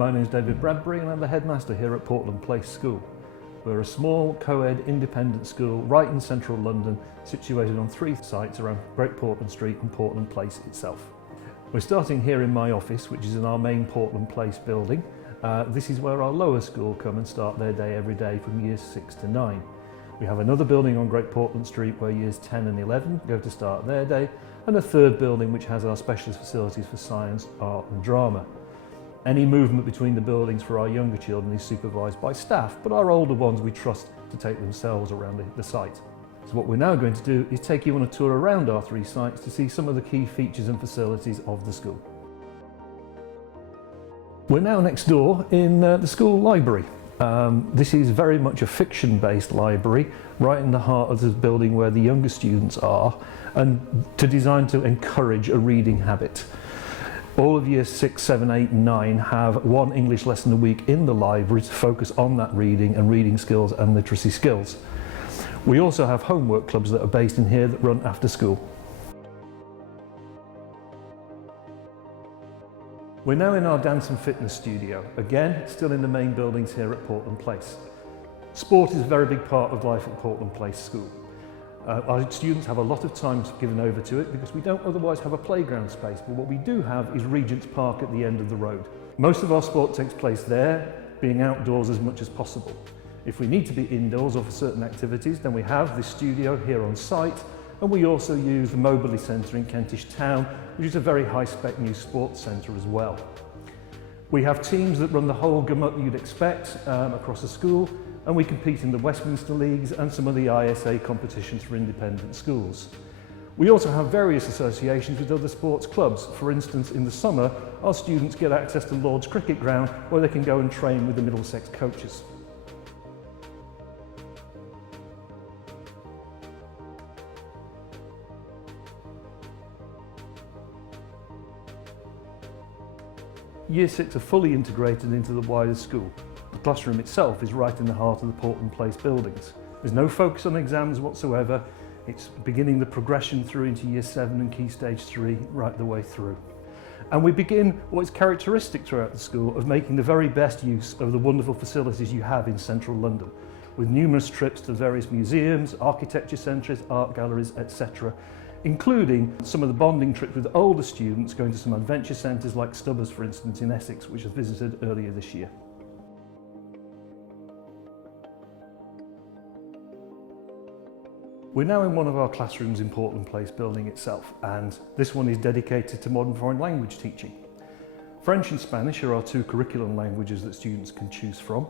My name is David Bradbury and I'm the headmaster here at Portland Place School. We're a small co-ed independent school right in central London, situated on 3 sites around Great Portland Street and Portland Place itself. We're starting here in my office, which is in our main Portland Place building. This is where our lower school come and start their day every day from years 6 to 9. We have another building on Great Portland Street where years 10 and 11 go to start their day, and a third building which has our specialist facilities for science, art and drama. Any movement between the buildings for our younger children is supervised by staff, but our older ones we trust to take themselves around the site. So what we're now going to do is take you on a tour around our 3 sites to see some of the key features and facilities of the school. We're now next door in the school library. This is very much a fiction-based library, right in the heart of the building where the younger students are, and designed to encourage a reading habit. All of years 6, 7, 8 and 9 have 1 English lesson a week in the library to focus on that reading and reading skills and literacy skills. We also have homework clubs that are based in here that run after school. We're now in our dance and fitness studio, again still in the main buildings here at Portland Place. Sport is a very big part of life at Portland Place School. Our students have a lot of time given over to it because we don't otherwise have a playground space, but what we do have is Regent's Park at the end of the road. Most of our sport takes place there, being outdoors as much as possible. If we need to be indoors or for certain activities, then we have this studio here on site, and we also use the Moberly Centre in Kentish Town, which is a very high-spec new sports centre as well. We have teams that run the whole gamut you'd expect across the school, and we compete in the Westminster Leagues and some of the ISA competitions for independent schools. We also have various associations with other sports clubs. For instance, in the summer, our students get access to Lord's Cricket Ground where they can go and train with the Middlesex coaches. Year 6 are fully integrated into the wider school. The classroom itself is right in the heart of the Portland Place buildings. There's no focus on exams whatsoever. It's beginning the progression through into Year 7 and Key Stage 3 right the way through. And we begin what is characteristic throughout the school of making the very best use of the wonderful facilities you have in central London, with numerous trips to various museums, architecture centres, art galleries, etc., including some of the bonding trips with older students going to some adventure centres like Stubbers, for instance, in Essex, which I visited earlier this year. We're now in one of our classrooms in Portland Place building itself, and this one is dedicated to modern foreign language teaching. French and Spanish are our 2 curriculum languages that students can choose from,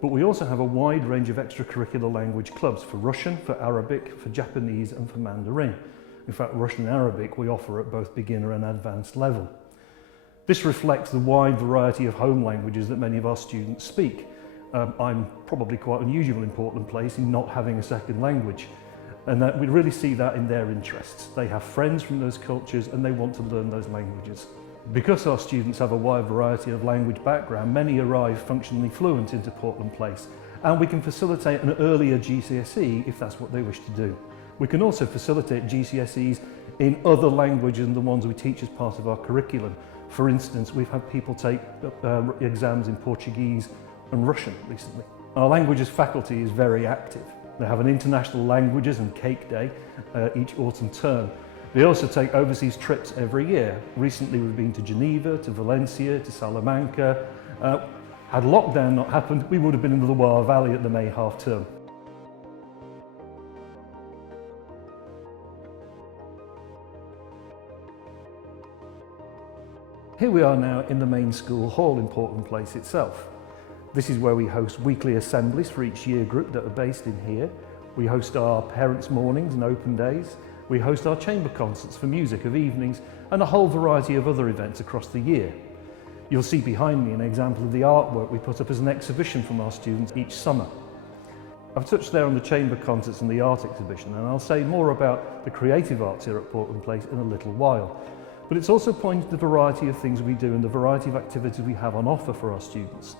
but we also have a wide range of extracurricular language clubs for Russian, for Arabic, for Japanese and for Mandarin. In fact, Russian and Arabic we offer at both beginner and advanced level. This reflects the wide variety of home languages that many of our students speak. I'm probably quite unusual in Portland Place in not having a second language, and that we really see that in their interests. They have friends from those cultures and they want to learn those languages. Because our students have a wide variety of language background, many arrive functionally fluent into Portland Place, and we can facilitate an earlier GCSE if that's what they wish to do. We can also facilitate GCSEs in other languages than the ones we teach as part of our curriculum. For instance, we've had people take exams in Portuguese and Russian recently. Our languages faculty is very active. They have an International Languages and Cake Day each autumn term. They also take overseas trips every year. Recently we've been to Geneva, to Valencia, to Salamanca. Had lockdown not happened, we would have been in the Loire Valley at the May half term. Here we are now in the main school hall in Portland Place itself. This is where we host weekly assemblies for each year group that are based in here. We host our parents' mornings and open days. We host our chamber concerts for music of evenings and a whole variety of other events across the year. You'll see behind me an example of the artwork we put up as an exhibition from our students each summer. I've touched there on the chamber concerts and the art exhibition, and I'll say more about the creative arts here at Portland Place in a little while. But it's also pointed to the variety of things we do and the variety of activities we have on offer for our students.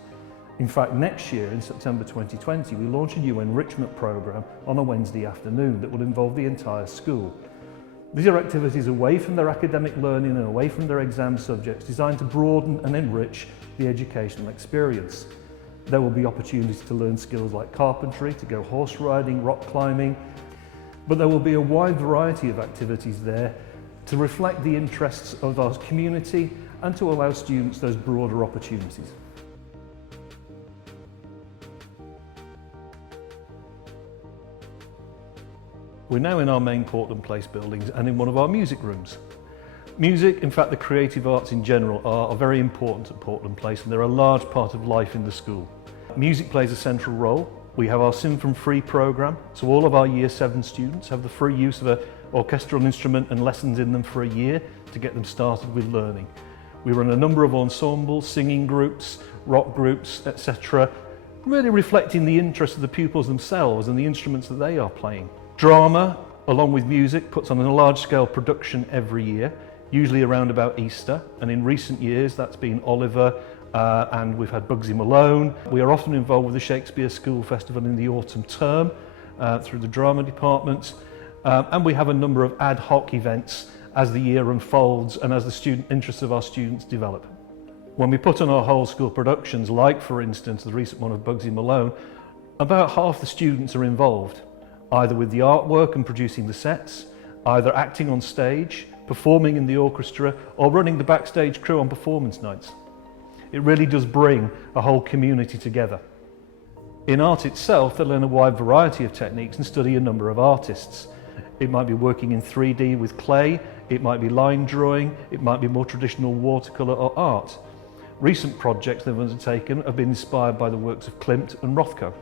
In fact, next year, in September 2020, we launch a new enrichment programme on a Wednesday afternoon that will involve the entire school. These are activities away from their academic learning and away from their exam subjects, designed to broaden and enrich the educational experience. There will be opportunities to learn skills like carpentry, to go horse riding, rock climbing, but there will be a wide variety of activities there to reflect the interests of our community and to allow students those broader opportunities. We're now in our main Portland Place buildings and in one of our music rooms. Music, in fact the creative arts in general, are very important at Portland Place and they're a large part of life in the school. Music plays a central role. We have our Sim from Free programme, so all of our Year 7 students have the free use of an orchestral instrument and lessons in them for a year to get them started with learning. We run a number of ensembles, singing groups, rock groups, etc., really reflecting the interest of the pupils themselves and the instruments that they are playing. Drama, along with music, puts on a large-scale production every year, usually around about Easter, and in recent years that's been Oliver and we've had Bugsy Malone. We are often involved with the Shakespeare School Festival in the autumn term through the drama department, and we have a number of ad hoc events as the year unfolds and as the interests of our students develop. When we put on our whole school productions, like for instance the recent one of Bugsy Malone, about half the students are involved, either with the artwork and producing the sets, either acting on stage, performing in the orchestra, or running the backstage crew on performance nights. It really does bring a whole community together. In art itself, they learn a wide variety of techniques and study a number of artists. It might be working in 3D with clay, it might be line drawing, it might be more traditional watercolour or art. Recent projects they've undertaken have been inspired by the works of Klimt and Rothko.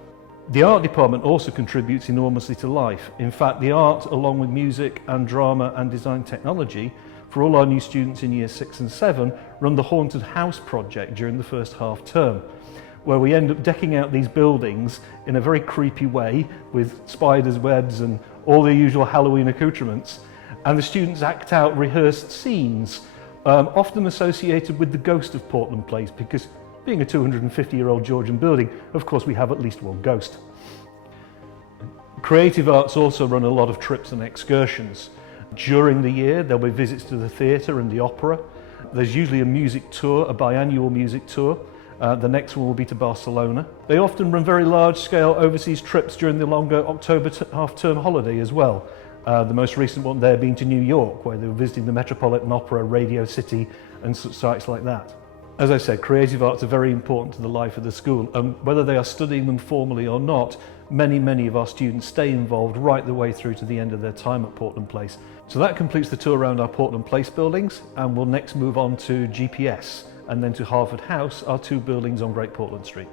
The art department also contributes enormously to life. In fact, the art, along with music and drama and design technology, for all our new students in Year 6 and 7, run the Haunted House project during the first half term, where we end up decking out these buildings in a very creepy way with spiders' webs and all the usual Halloween accoutrements, and the students act out rehearsed scenes, often associated with the ghost of Portland Place, because being a 250-year-old Georgian building, of course we have at least one ghost. Creative arts also run a lot of trips and excursions. During the year there'll be visits to the theatre and the opera. There's usually a music tour, a biannual music tour. The next one will be to Barcelona. They often run very large-scale overseas trips during the longer October half-term holiday as well. The most recent one there being to New York, where they were visiting the Metropolitan Opera, Radio City and such sites like that. As I said, creative arts are very important to the life of the school, and whether they are studying them formally or not, many of our students stay involved right the way through to the end of their time at Portland Place. So that completes the tour around our Portland Place buildings, and we'll next move on to GPS and then to Harford House, our two buildings on Great Portland Street.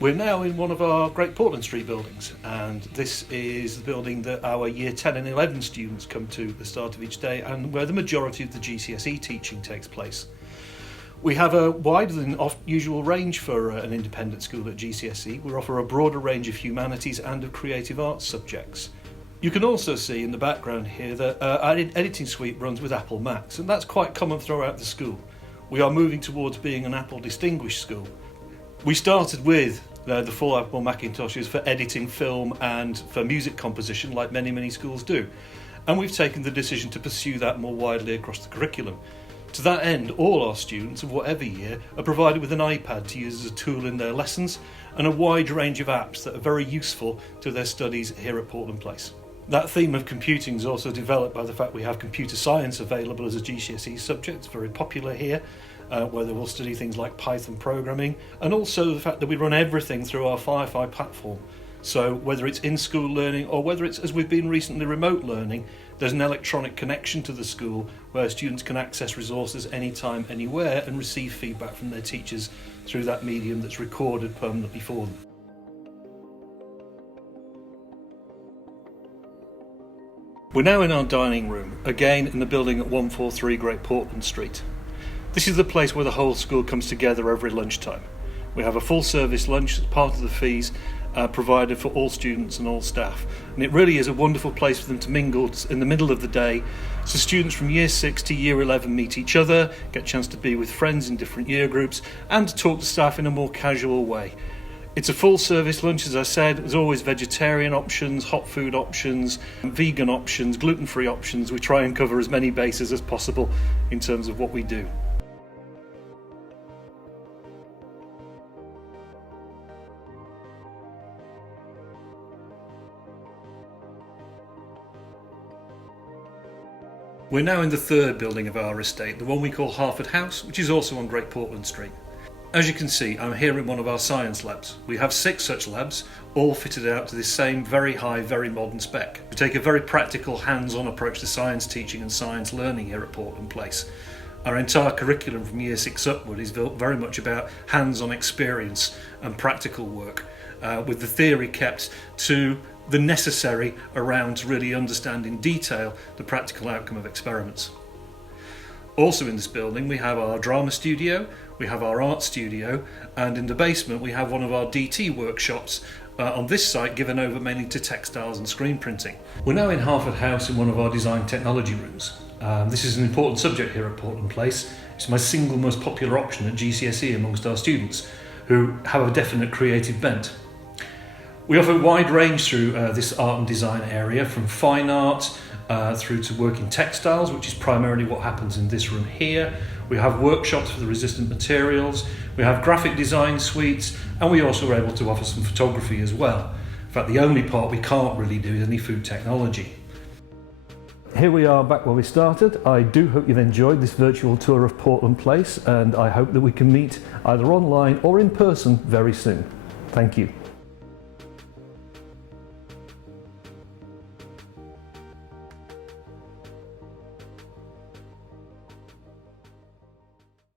We're now in one of our Great Portland Street buildings, and this is the building that our Year 10 and 11 students come to at the start of each day, and where the majority of the GCSE teaching takes place. We have a wider than usual range for an independent school at GCSE. We offer a broader range of humanities and of creative arts subjects. You can also see in the background here that our editing suite runs with Apple Macs, and that's quite common throughout the school. We are moving towards being an Apple distinguished school. We started with the full Apple Macintoshes for editing film and for music composition, like many schools do. And we've taken the decision to pursue that more widely across the curriculum. To that end, all our students of whatever year are provided with an iPad to use as a tool in their lessons, and a wide range of apps that are very useful to their studies here at Portland Place. That theme of computing is also developed by the fact we have computer science available as a GCSE subject. It's very popular here, where they will study things like Python programming, and also the fact that we run everything through our Firefly platform. So whether it's in-school learning or whether it's, as we've been recently, remote learning, there's an electronic connection to the school where students can access resources anytime, anywhere, and receive feedback from their teachers through that medium that's recorded permanently for them. We're now in our dining room, again in the building at 143 Great Portland Street. This is the place where the whole school comes together every lunchtime. We have a full service lunch as part of the fees, provided for all students and all staff. And it really is a wonderful place for them to mingle in the middle of the day. So students from Year 6 to Year 11 meet each other, get a chance to be with friends in different year groups, and to talk to staff in a more casual way. It's a full service lunch, as I said. There's always vegetarian options, hot food options, vegan options, gluten-free options. We try and cover as many bases as possible in terms of what we do. We're now in the third building of our estate, the one we call Harford House, which is also on Great Portland Street. As you can see, I'm here in one of our science labs. We have 6 such labs, all fitted out to this same very high, very modern spec. We take a very practical, hands-on approach to science teaching and science learning here at Portland Place. Our entire curriculum from Year 6 upward is very much about hands-on experience and practical work, with the theory kept to the necessary around to really understand in detail the practical outcome of experiments. Also in this building we have our drama studio, we have our art studio, and in the basement we have one of our DT workshops, on this site given over mainly to textiles and screen printing. We're now in Harford House in one of our design technology rooms. This is an important subject here at Portland Place. It's my single most popular option at GCSE amongst our students, who have a definite creative bent. We offer a wide range through this art and design area, from fine art through to work in textiles, which is primarily what happens in this room here. We have workshops for the resistant materials, we have graphic design suites, and we also are able to offer some photography as well. In fact, the only part we can't really do is any food technology. Here we are back where we started. I do hope you've enjoyed this virtual tour of Portland Place, and I hope that we can meet either online or in person very soon. Thank you.